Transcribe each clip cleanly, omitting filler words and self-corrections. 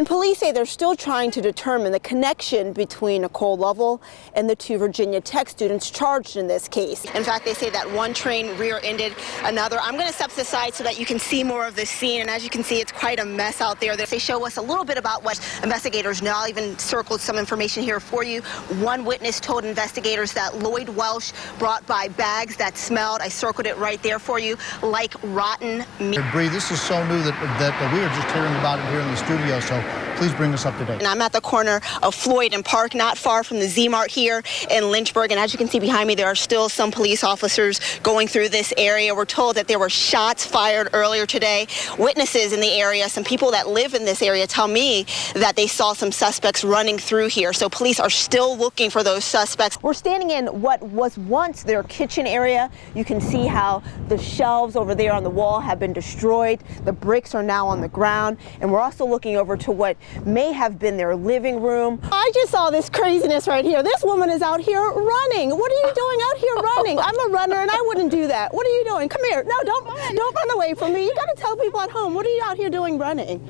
And police say they're still trying to determine the connection between Nicole Lovell and the 2 Virginia Tech students charged in this case. In fact, they say that one train rear-ended another. I'm going to step to the side so that you can see more of this scene. And as you can see, it's quite a mess out there. They show us a little bit about what investigators know. I'll even circled some information here for you. One witness told investigators that Lloyd Welsh brought by bags that smelled, I circled it right there for you, like rotten meat. Brie, this is so new that we are just hearing about it here in the studio, so please bring us up to date. And I'm at the corner of Floyd and Park, not far from the Z-Mart here in Lynchburg. And as you can see behind me, there are still some police officers going through this area. We're told that there were shots fired earlier today. Witnesses in the area, some people that live in this area, tell me that they saw some suspects running through here. So police are still looking for those suspects. We're standing in what was once their kitchen area. You can see how the shelves over there on the wall have been destroyed. The bricks are now on the ground. And we're also looking over to what may have been their living room. I just saw this craziness right here. This woman is out here running. What are you doing out here running? I'm a runner and I wouldn't do that. What are you doing? Come here. No, don't run away from me. You got to tell people at home, what are you out here doing running?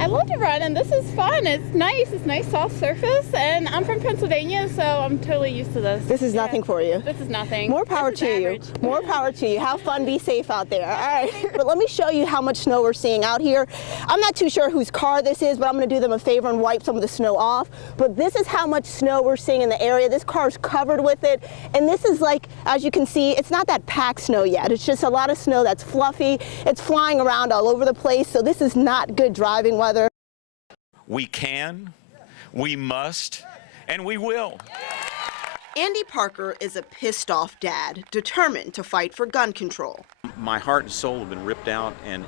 I love to run, and this is fun. It's nice soft surface, and I'm from Pennsylvania, so I'm totally used to this. This is nothing for you. This is nothing. More power to you. More power to you. Have fun, be safe out there. All right. But let me show you how much snow we're seeing out here. I'm not too sure whose car this is, but I'm going to do them a favor and wipe some of the snow off. But this is how much snow we're seeing in the area. This car's covered with it, and this is like, as you can see, it's not that packed snow yet. It's just a lot of snow that's fluffy. It's flying around all over the place, so this is not good driving weather. We can, we must, and we will. Andy Parker is a pissed-off dad, determined to fight for gun control. My heart and soul have been ripped out, and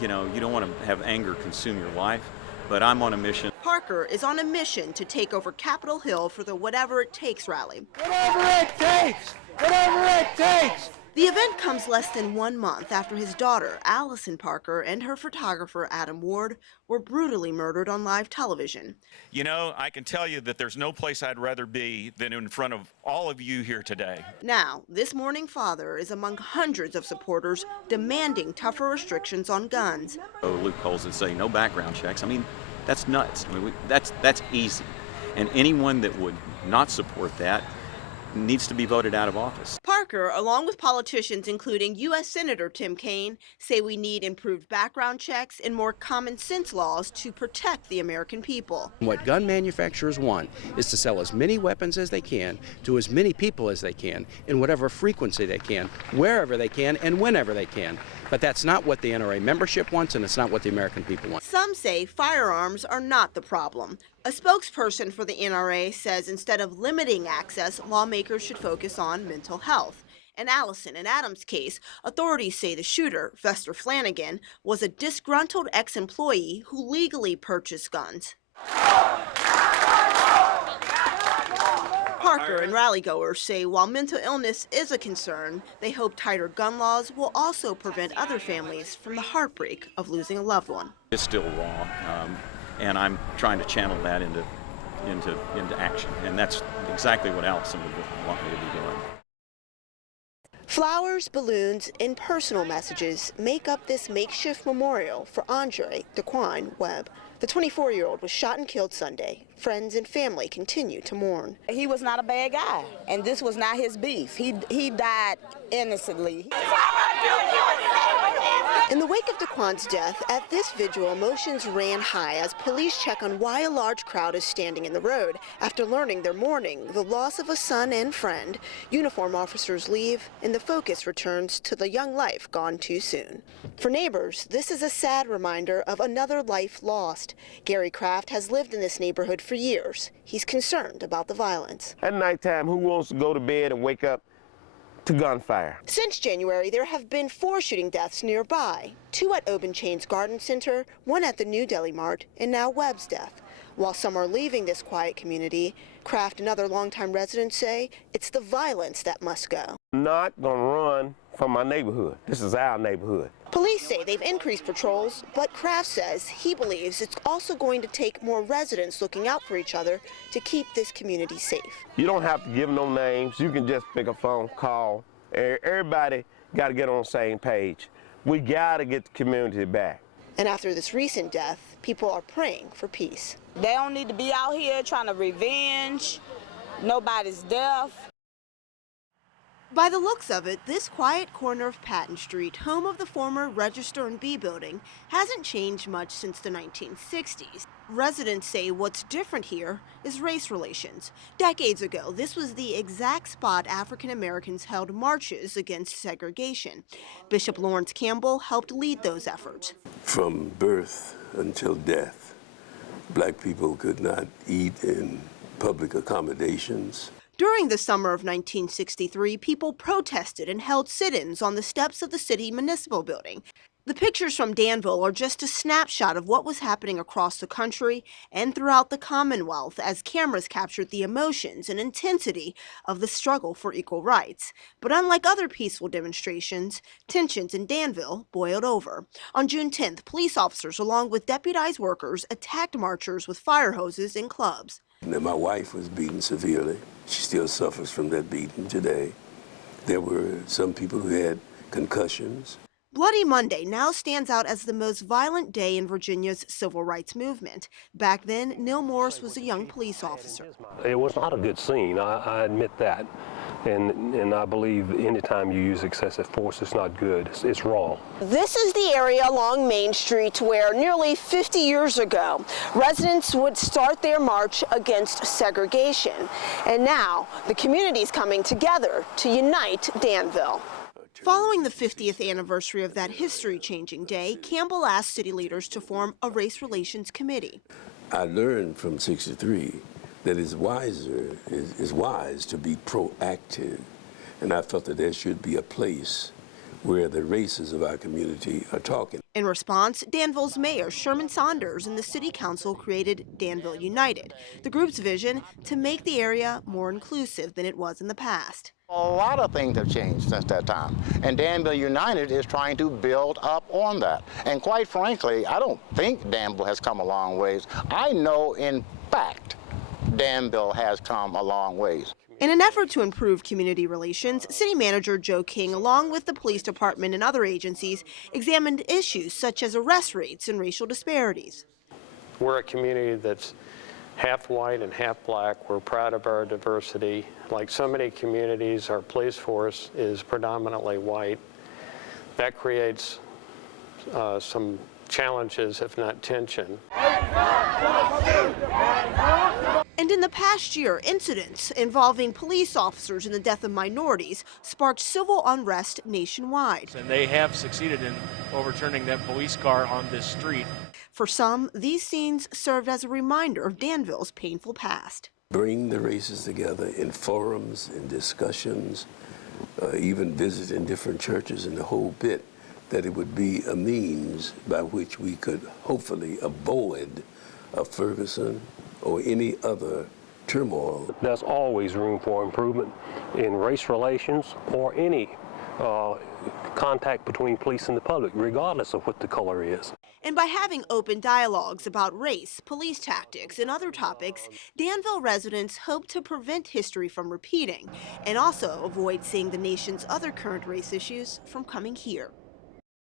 you know, you don't want to have anger consume your life, but I'm on a mission. Parker is on a mission to take over Capitol Hill for the Whatever It Takes rally. Whatever it takes! Whatever it takes! The event comes less than 1 month after his daughter, Allison Parker, and her photographer, Adam Ward, were brutally murdered on live television. You know, I can tell you that there's no place I'd rather be than in front of all of you here today. Now, this mourning father is among hundreds of supporters demanding tougher restrictions on guns. Oh, loopholes that say no background checks. I mean, that's nuts. I mean, that's easy. And anyone that would not support that needs to be voted out of office. Parker, along with politicians including U.S. Senator Tim Kaine, say we need improved background checks and more common sense laws to protect the American people. What gun manufacturers want is to sell as many weapons as they can to as many people as they can in whatever frequency they can, wherever they can, and whenever they can. But that's not what the NRA membership wants, and it's not what the American people want. Some say firearms are not the problem. A spokesperson for the NRA says instead of limiting access, lawmakers should focus on mental health. In Allison and Adam's case, authorities say the shooter, Vester Flanagan, was a disgruntled ex-employee who legally purchased guns. Parker and rallygoers say while mental illness is a concern, they hope tighter gun laws will also prevent other families from the heartbreak of losing a loved one. It's still raw, and I'm trying to channel that into action, and that's exactly what Allison would want me to be doing. Flowers, balloons, and personal messages make up this makeshift memorial for Andre DeQuine Webb. The 24-year-old was shot and killed Sunday. Friends and family continue to mourn. He was not a bad guy, and this was not his beef. He died innocently. In the wake of DeQuine's death, at this vigil, emotions ran high as police check on why a large crowd is standing in the road. After learning they're mourning the loss of a son and friend, uniform officers leave, and the focus returns to the young life gone too soon. For neighbors, this is a sad reminder of another life lost. Gary Kraft has lived in this neighborhood for years. He's concerned about the violence. At nighttime, who wants to go to bed and wake up to gunfire? Since January, there have been 4 shooting deaths nearby, 2 at Obenchain's Garden Center, 1 at the New Deli Mart, and now Webb's death. While some are leaving this quiet community, Kraft and other longtime residents say it's the violence that must go. I'm not gonna run from my neighborhood. This is our neighborhood. Police say they've increased patrols, but Kraft says he believes it's also going to take more residents looking out for each other to keep this community safe. You don't have to give no names. You can just pick a phone call. Everybody got to get on the same page. We got to get the community back. And after this recent death, people are praying for peace. They don't need to be out here trying to revenge. Nobody's deaf. By the looks of it, this quiet corner of Patton Street, home of the former Register and Bee building, hasn't changed much since the 1960s. Residents say what's different here is race relations. Decades ago, this was the exact spot African Americans held marches against segregation. Bishop Lawrence Campbell helped lead those efforts. From birth until death, black people could not eat in public accommodations. During the summer of 1963, people protested and held sit-ins on the steps of the city municipal building. The pictures from Danville are just a snapshot of what was happening across the country and throughout the Commonwealth as cameras captured the emotions and intensity of the struggle for equal rights. But unlike other peaceful demonstrations, tensions in Danville boiled over. On June 10th, police officers along with deputized workers attacked marchers with fire hoses and clubs. And my wife was beaten severely. She still suffers from that beating today. There were some people who had concussions. Bloody Monday now stands out as the most violent day in Virginia's civil rights movement. Back then, Neil Morris was a young police officer. It was not a good scene, I admit that. And I believe anytime you use excessive force, it's not good, it's wrong. This is the area along Main Street where nearly 50 years ago, residents would start their march against segregation. And now, the community's coming together to unite Danville. Following the 50th anniversary of that history-changing day, Campbell asked city leaders to form a race relations committee. I learned from '63 that it's wise to be proactive, and I felt that there should be a place where the races of our community are talking. In response, Danville's mayor, Sherman Saunders, and the city council created Danville United, the group's vision to make the area more inclusive than it was in the past. A lot of things have changed since that time, and Danville United is trying to build up on that. And quite frankly, I don't think Danville has come a long ways. I know, in fact, Danville has come a long ways. In an effort to improve community relations, City Manager Joe King, along with the police department and other agencies, examined issues such as arrest rates and racial disparities. We're a community that's half white and half black. We're proud of our diversity. Like so many communities, our police force is predominantly white. That creates some challenges, if not tension. And in the past year, incidents involving police officers in the death of minorities sparked civil unrest nationwide. And they have succeeded in overturning that police car on this street. For some, these scenes served as a reminder of Danville's painful past. Bring the races together in forums, in discussions, even visit in different churches and the whole bit, that it would be a means by which we could hopefully avoid a Ferguson or any other turmoil. There's always room for improvement in race relations or any contact between police and the public, regardless of what the color is. And by having open dialogues about race, police tactics, and other topics, Danville residents hope to prevent history from repeating and also avoid seeing the nation's other current race issues from coming here.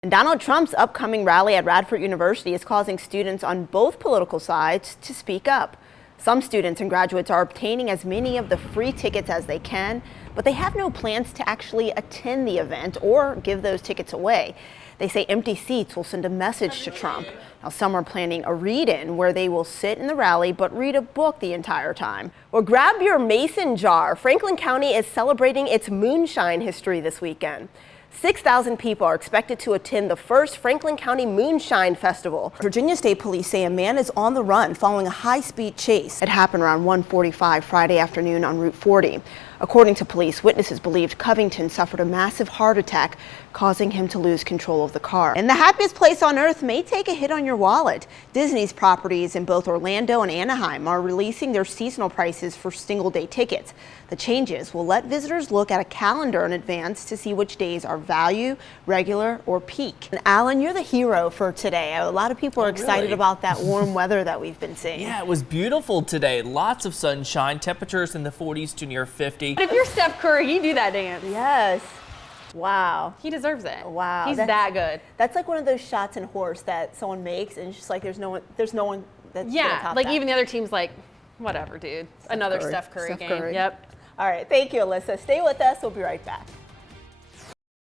Donald Trump's upcoming rally at Radford University is causing students on both political sides to speak up. Some students and graduates are obtaining as many of the free tickets as they can, but they have no plans to actually attend the event or give those tickets away. They say empty seats will send a message to Trump. Now, some are planning a read-in where they will sit in the rally but read a book the entire time. Well, grab your mason jar. Franklin County is celebrating its moonshine history this weekend. 6,000 people are expected to attend the first Franklin County Moonshine Festival. Virginia State Police say a man is on the run following a high-speed chase. It happened around 1:45 Friday afternoon on Route 40. According to police, witnesses believed Covington suffered a massive heart attack, causing him to lose control of the car. And the happiest place on earth may take a hit on your wallet. Disney's properties in both Orlando and Anaheim are releasing their seasonal prices for single-day tickets. The changes will let visitors look at a calendar in advance to see which days are value, regular, or peak. And Alan, you're the hero for today. A lot of people are excited about that warm weather that we've been seeing. Yeah, it was beautiful today. Lots of sunshine, temperatures in the 40s to near 50. But if you're Steph Curry, you do that dance. Yes. Wow. He deserves it. Wow. He's that good. That's like one of those shots in horse that someone makes and it's just like there's no one that's gonna top like that. even the other team's like, whatever, dude. Another Steph Curry game. Curry. Yep. All right, thank you, Alyssa. Stay with us. We'll be right back.